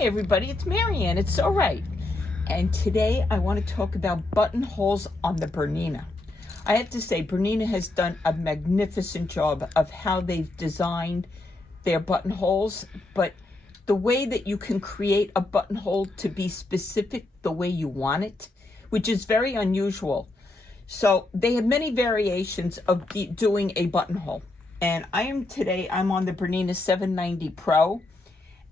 Hi everybody, it's Marianne. It's so right. And today I want to talk about buttonholes on the Bernina. I have to say, Bernina has done a magnificent job of how they've designed their buttonholes, but the way that you can create a buttonhole to be specific the way you want it, which is very unusual. So they have many variations of doing a buttonhole. And I'm on the Bernina 790 Pro.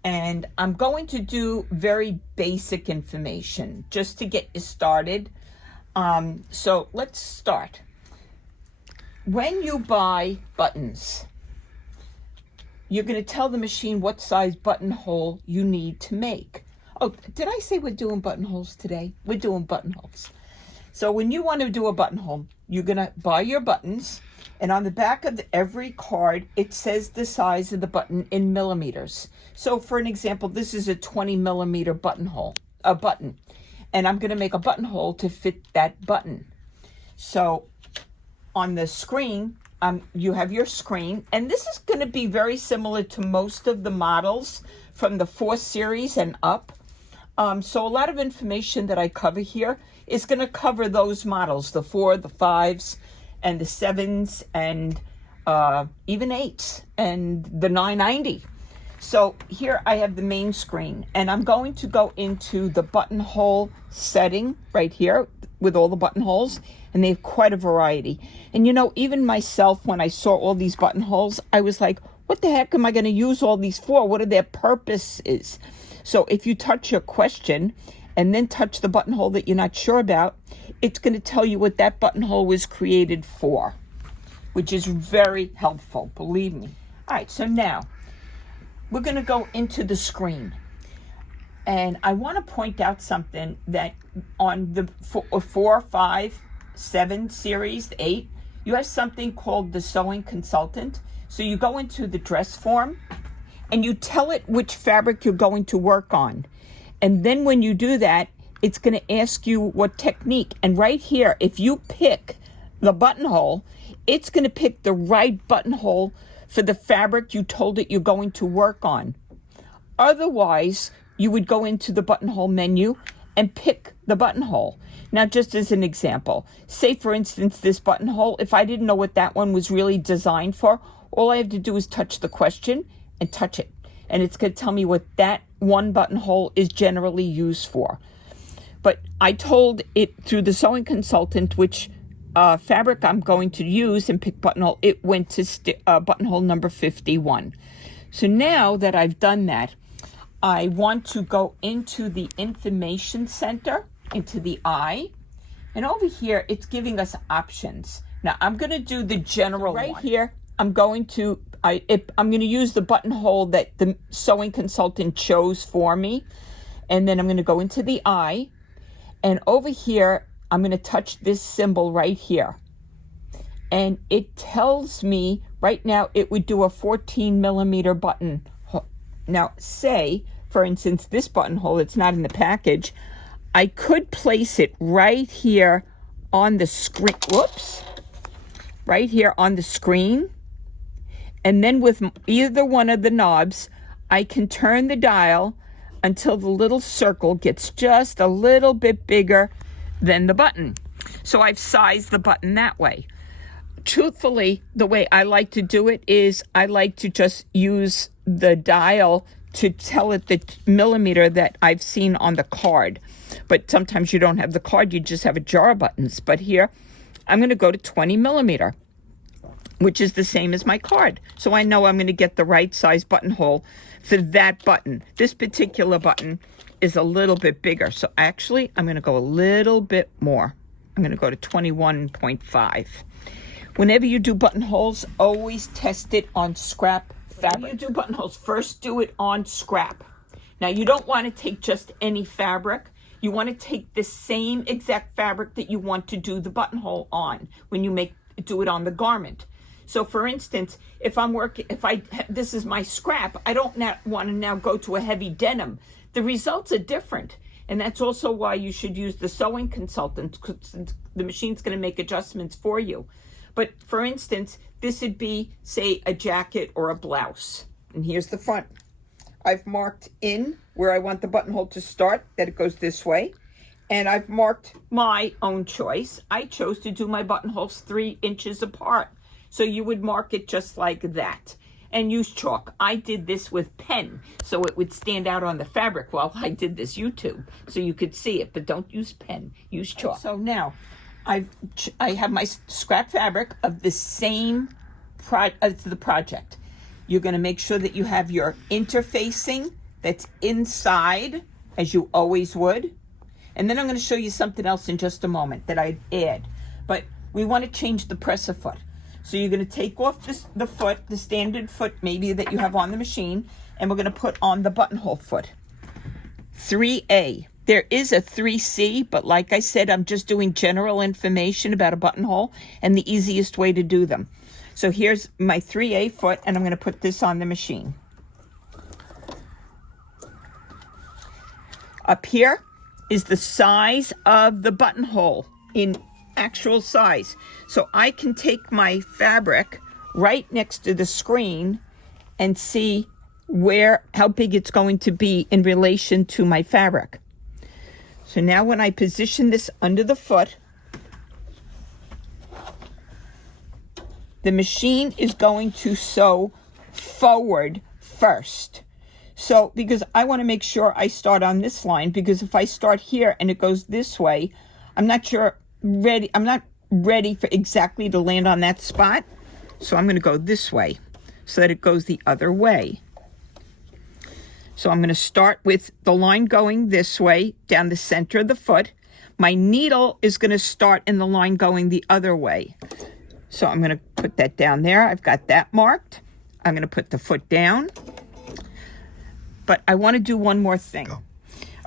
And I'm going to do very basic information just to get you started. So let's start. When you buy buttons, you're going to tell the machine what size buttonhole you need to make. Oh, did I say we're doing buttonholes today? We're doing buttonholes. So when you want to do a buttonhole, you're going to buy your buttons. And on the back of every card, it says the size of the button in millimeters. So for an example, this is a 20 millimeter button. And I'm going to make a buttonhole to fit that button. So on the screen, you have your screen. And this is going to be very similar to most of the models from the 4 series and up. So a lot of information that I cover here is going to cover those models, the 4, the 5s, and the 7s, and even 8s, and the 990. So here I have the main screen, and I'm going to go into the buttonhole setting right here with all the buttonholes, and they have quite a variety. And you know, even myself, when I saw all these buttonholes, I was like, what the heck am I going to use all these for? What are their purposes? So if you touch your question and then touch the buttonhole that you're not sure about, it's going to tell you what that buttonhole was created for, which is very helpful, believe me. All right, so now we're going to go into the screen. And I want to point out something that on the 4, 5, 7 series, 8, you have something called the sewing consultant. So you go into the dress form and you tell it which fabric you're going to work on. And then when you do that, it's going to ask you what technique. And right here, if you pick the buttonhole, it's going to pick the right buttonhole for the fabric you told it you're going to work on. Otherwise, you would go into the buttonhole menu and pick the buttonhole. Now, just as an example, say for instance, this buttonhole, if I didn't know what that one was really designed for, all I have to do is touch the question and touch it. And it's going to tell me what that one buttonhole is generally used for. But I told it through the sewing consultant which fabric I'm going to use and pick buttonhole. It went to buttonhole number 51. So now that I've done that, I want to go into the information center, into the eye. And over here, it's giving us options. Now, I'm going to do the general one. Right here, I'm going to use the buttonhole that the sewing consultant chose for me. And then I'm going to go into the eye. And over here, I'm going to touch this symbol right here. And it tells me right now it would do a 14 millimeter button. Now, say, for instance, this buttonhole, it's not in the package. I could place it right here on the screen. Whoops. Right here on the screen. And then with either one of the knobs, I can turn the dial until the little circle gets just a little bit bigger than the button. So I've sized the button that way. Truthfully, the way I like to do it is I like to just use the dial to tell it the millimeter that I've seen on the card. But sometimes you don't have the card, you just have a jar of buttons. But here, I'm going to go to 20 millimeter, which is the same as my card. So I know I'm going to get the right size buttonhole for that button. This particular button is a little bit bigger. So actually, I'm going to go a little bit more. I'm going to go to 21.5. Whenever you do buttonholes, always test it on scrap fabric. When you do buttonholes, first do it on scrap. Now, you don't want to take just any fabric. You want to take the same exact fabric that you want to do the buttonhole on when you do it on the garment. So for instance, this is my scrap, I don't want to now go to a heavy denim. The results are different. And that's also why you should use the sewing consultant, because the machine's going to make adjustments for you. But for instance, this would be, say, a jacket or a blouse. And here's the front. I've marked in where I want the buttonhole to start, that it goes this way. And I've marked my own choice. I chose to do my buttonholes 3 inches apart. So you would mark it just like that. And use chalk. I did this with pen, so it would stand out on the fabric while I did this YouTube, so you could see it, but don't use pen, use chalk. So now, I have my scrap fabric of the same the project. You're gonna make sure that you have your interfacing that's inside, as you always would. And then I'm gonna show you something else in just a moment that I'd add. But we wanna change the presser foot. So you're going to take off the foot, the standard foot maybe that you have on the machine, and we're going to put on the buttonhole foot. 3A. There is a 3C, but like I said, I'm just doing general information about a buttonhole and the easiest way to do them. So here's my 3A foot, and I'm going to put this on the machine. Up here is the size of the buttonhole in actual size. So I can take my fabric right next to the screen and see how big it's going to be in relation to my fabric. So now when I position this under the foot, the machine is going to sew forward first. So because I want to make sure I start on this line, because if I start here and it goes this way, I'm not ready for exactly to land on that spot. So I'm going to go this way so that it goes the other way. So I'm going to start with the line going this way down the center of the foot. My needle is going to start in the line going the other way. So I'm going to put that down there. I've got that marked. I'm going to put the foot down. But I want to do one more thing. Go. All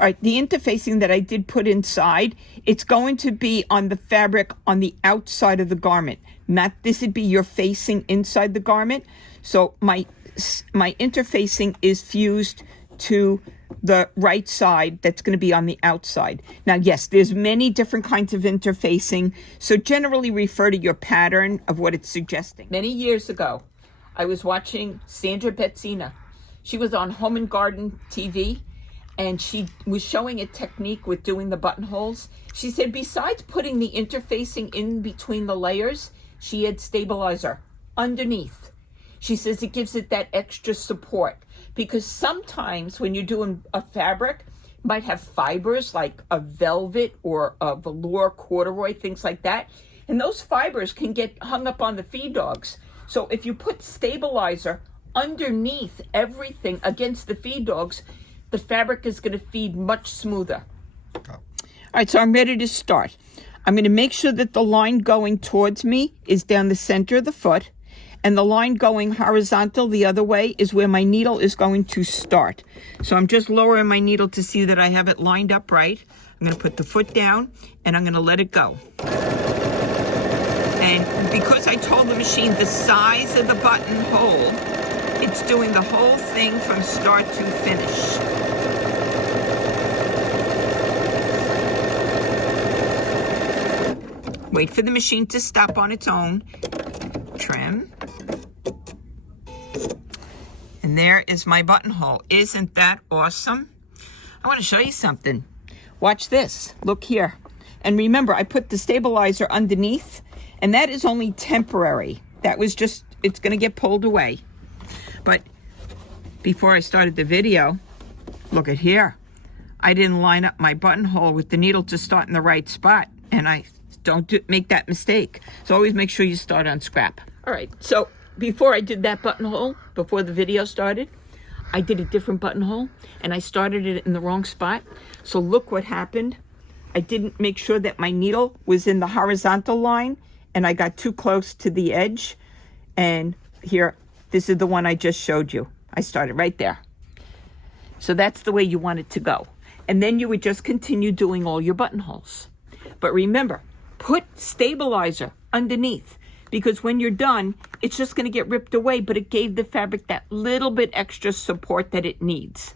right, the interfacing that I did put inside, it's going to be on the fabric on the outside of the garment. Not this would be your facing inside the garment. So my interfacing is fused to the right side that's going to be on the outside. Now, yes, there's many different kinds of interfacing, so generally refer to your pattern of what it's suggesting. Many years ago, I was watching Sandra Bernina. She was on Home and Garden TV, and she was showing a technique with doing the buttonholes. She said besides putting the interfacing in between the layers, she had stabilizer underneath. She says it gives it that extra support, because sometimes when you're doing a fabric, you might have fibers like a velvet or a velour corduroy, things like that, and those fibers can get hung up on the feed dogs. So if you put stabilizer underneath everything against the feed dogs, the fabric is going to feed much smoother. All right, so I'm ready to start. I'm going to make sure that the line going towards me is down the center of the foot, and the line going horizontal the other way is where my needle is going to start. So I'm just lowering my needle to see that I have it lined up right. I'm going to put the foot down, and I'm going to let it go. And because I told the machine the size of the buttonhole, it's doing the whole thing from start to finish. Wait for the machine to stop on its own. Trim. And there is my buttonhole. Isn't that awesome? I want to show you something. Watch this. Look here. And remember, I put the stabilizer underneath, and that is only temporary. That was just, it's going to get pulled away. But before I started the video, look at here. I didn't line up my buttonhole with the needle to start in the right spot. And I don't make that mistake. So always make sure you start on scrap. All right, so before I did that buttonhole, before the video started, I did a different buttonhole, and I started it in the wrong spot. So look what happened. I didn't make sure that my needle was in the horizontal line, and I got too close to the edge. And here, this is the one I just showed you. I started right there. So that's the way you want it to go. And then you would just continue doing all your buttonholes. But remember, put stabilizer underneath, because when you're done, it's just going to get ripped away, but it gave the fabric that little bit extra support that it needs.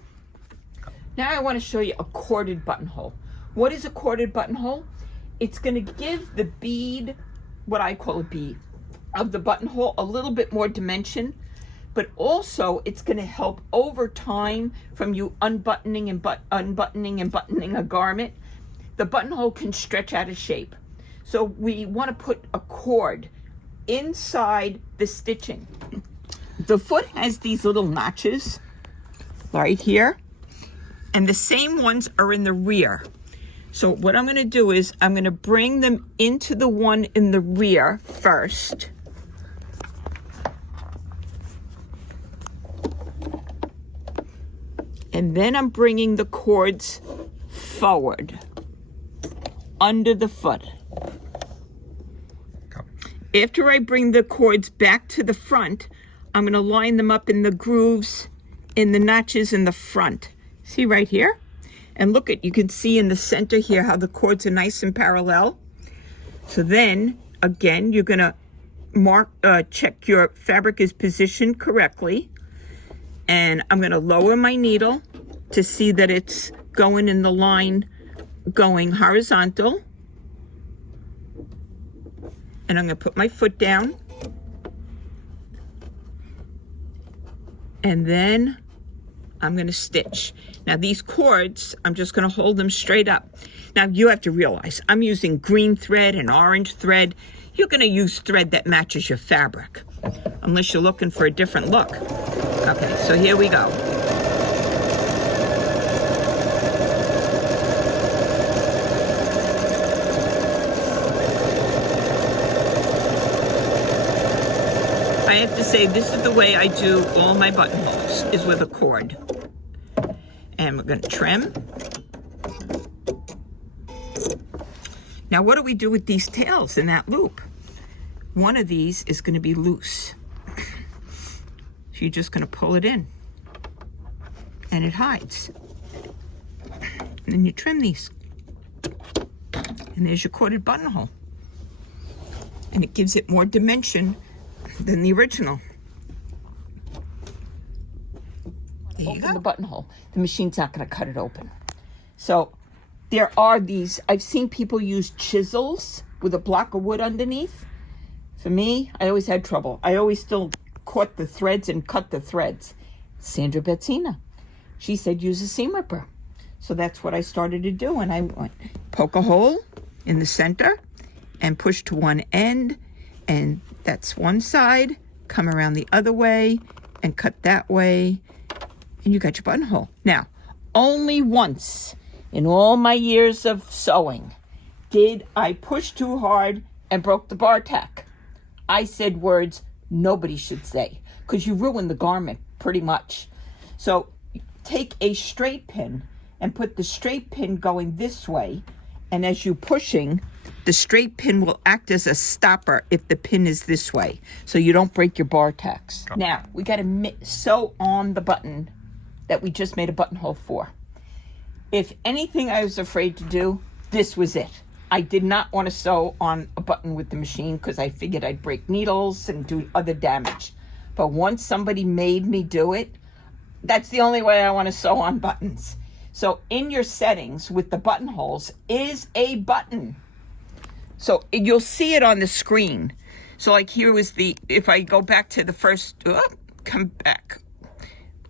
Now I want to show you a corded buttonhole. What is a corded buttonhole? It's going to give the bead, what I call a bead, of the buttonhole a little bit more dimension, but also it's going to help over time from you unbuttoning and buttoning a garment. The buttonhole can stretch out of shape. So we want to put a cord inside the stitching. The foot has these little notches right here, and the same ones are in the rear. So what I'm going to do is I'm going to bring them into the one in the rear first. And then I'm bringing the cords forward under the foot. After I bring the cords back to the front, I'm going to line them up in the grooves, in the notches in the front. See right here? And look at, you can see in the center here how the cords are nice and parallel. So then, again, you're going to check your fabric is positioned correctly. And I'm going to lower my needle to see that it's going in the line going horizontal. And I'm going to put my foot down. And then I'm going to stitch. Now these cords, I'm just going to hold them straight up. Now you have to realize I'm using green thread and orange thread. You're going to use thread that matches your fabric, unless you're looking for a different look. Okay, so here we go. I have to say, this is the way I do all my buttonholes, is with a cord. And we're going to trim. Now, what do we do with these tails in that loop? One of these is going to be loose. So you're just going to pull it in. And it hides. And then you trim these. And there's your corded buttonhole. And it gives it more dimension than the original. Open the buttonhole. The machine's not going to cut it open. So there are these, I've seen people use chisels with a block of wood underneath. For me, I always had trouble. I always still caught the threads and cut the threads. Sandra Betsina, she said use a seam ripper. So that's what I started to do. And I went poke a hole in the center and push to one end. And that's one side. Come around the other way and cut that way. And you got your buttonhole. Now, only once in all my years of sewing did I push too hard and broke the bar tack. I said words nobody should say, because you ruin the garment pretty much. So take a straight pin and put the straight pin going this way, and as you're pushing, the straight pin will act as a stopper if the pin is this way, so you don't break your bar tacks. Now, we got to sew on the button that we just made a buttonhole for. If anything I was afraid to do, this was it. I did not want to sew on a button with the machine because I figured I'd break needles and do other damage. But once somebody made me do it, that's the only way I want to sew on buttons. So in your settings with the buttonholes is a button. So you'll see it on the screen. So like here was the, if I go back to the first, come back.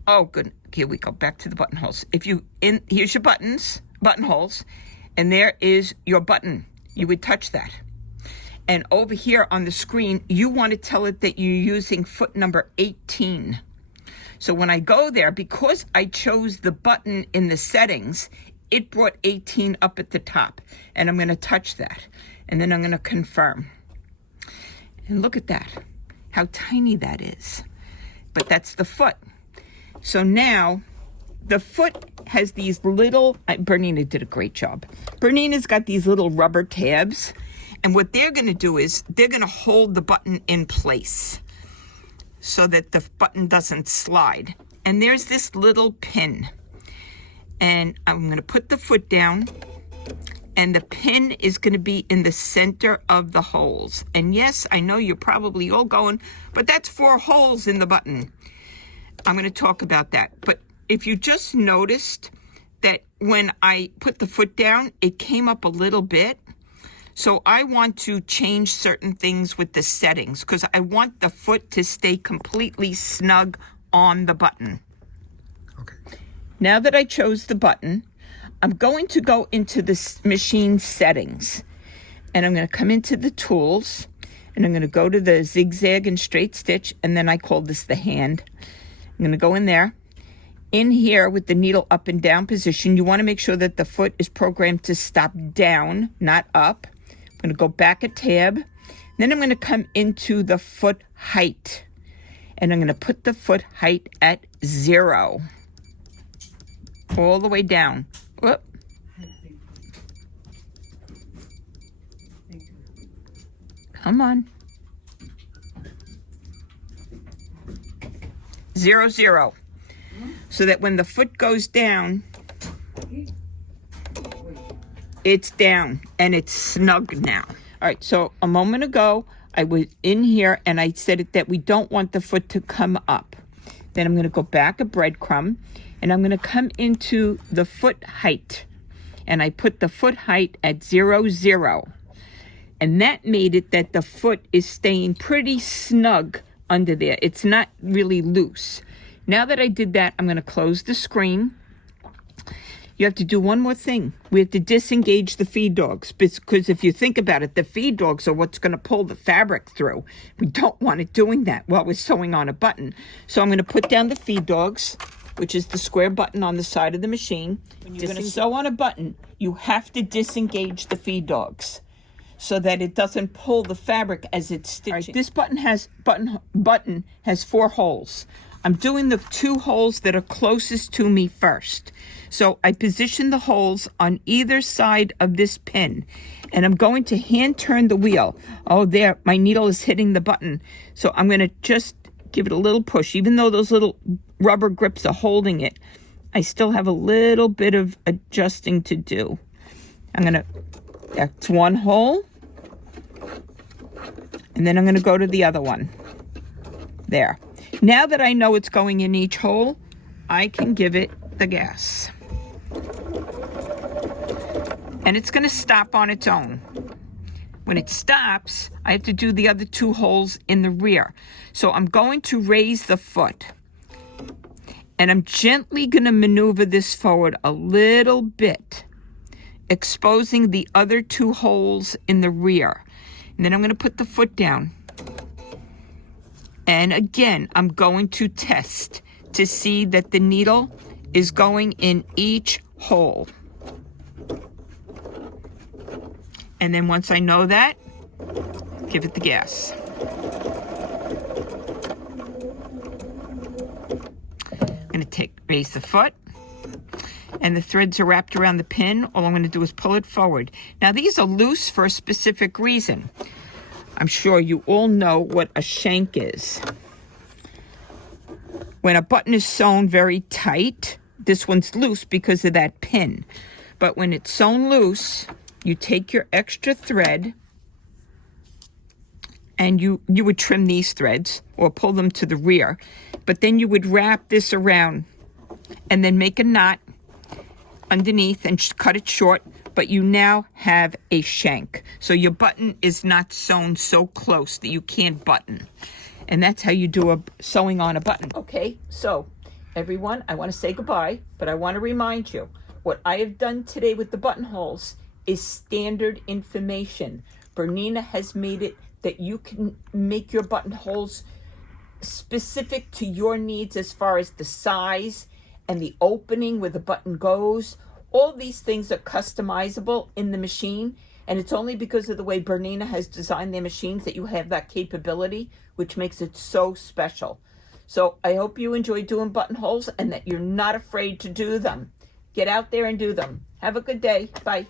Oh, good. Here we go, back to the buttonholes. Here's your buttonholes, and there is your button. You would touch that. And over here on the screen, you want to tell it that you're using foot number 18. So when I go there, because I chose the button in the settings, it brought 18 up at the top. And I'm going to touch that. And then I'm going to confirm. And look at that, how tiny that is. But that's the foot. So now the foot has these little, Bernina did a great job. Bernina's got these little rubber tabs. And what they're going to do is they're going to hold the button in place so that the button doesn't slide. And there's this little pin. And I'm going to put the foot down. And the pin is going to be in the center of the holes. And yes, I know you're probably all going, but that's 4 holes in the button. I'm going to talk about that. But if you just noticed that when I put the foot down, it came up a little bit. So I want to change certain things with the settings because I want the foot to stay completely snug on the button. Okay. Now that I chose the button, I'm going to go into the machine settings, and I'm going to come into the tools, and I'm going to go to the zigzag and straight stitch, and then I call this the hand. I'm going to go in there. In here with the needle up and down position, you want to make sure that the foot is programmed to stop down, not up. I'm going to go back a tab. Then I'm going to come into the foot height, and I'm going to put the foot height at 0. All the way down. Whoop. Come on. 0, 0. So that when the foot goes down, it's down and it's snug now. All right, so a moment ago, I was in here and I said that we don't want the foot to come up. Then I'm going to go back a breadcrumb and I'm going to come into the foot height. And I put the foot height at 0, 0. And that made it that the foot is staying pretty snug under there. It's not really loose. Now that I did that, I'm going to close the screen. You have to do one more thing. We have to disengage the feed dogs, because if you think about it, the feed dogs are what's going to pull the fabric through. We don't want it doing that while we're sewing on a button. So I'm going to put down the feed dogs, which is the square button on the side of the machine. When you're going to sew on a button, you have to disengage the feed dogs so that it doesn't pull the fabric as it's stitching. Right, this button has 4 holes. I'm doing the 2 holes that are closest to me first. So I position the holes on either side of this pin, and I'm going to hand turn the wheel. Oh, there, my needle is hitting the button. So I'm going to just give it a little push. Even though those little rubber grips are holding it, I still have a little bit of adjusting to do. That's 1 hole. And then I'm going to go to the other one. There. Now that I know it's going in each hole, I can give it the gas. And it's going to stop on its own. When it stops, I have to do the other 2 holes in the rear. So I'm going to raise the foot. And I'm gently going to maneuver this forward a little bit, exposing the other 2 holes in the rear. And then I'm going to put the foot down. And again, I'm going to test to see that the needle is going in each hole. And then once I know that, give it the gas. I'm going to raise the foot, and the threads are wrapped around the pin. All I'm going to do is pull it forward. Now these are loose for a specific reason. I'm sure you all know what a shank is. When a button is sewn very tight, this one's loose because of that pin. But when it's sewn loose, you take your extra thread and you would trim these threads or pull them to the rear. But then you would wrap this around and then make a knot underneath and cut it short. But you now have a shank. So your button is not sewn so close that you can't button. And that's how you do a sewing on a button. Okay, so everyone, I want to say goodbye, but I want to remind you, what I have done today with the buttonholes is standard information. Bernina has made it that you can make your buttonholes specific to your needs as far as the size and the opening where the button goes. All these things are customizable in the machine, and it's only because of the way Bernina has designed their machines that you have that capability, which makes it so special. So I hope you enjoy doing buttonholes and that you're not afraid to do them. Get out there and do them. Have a good day. Bye.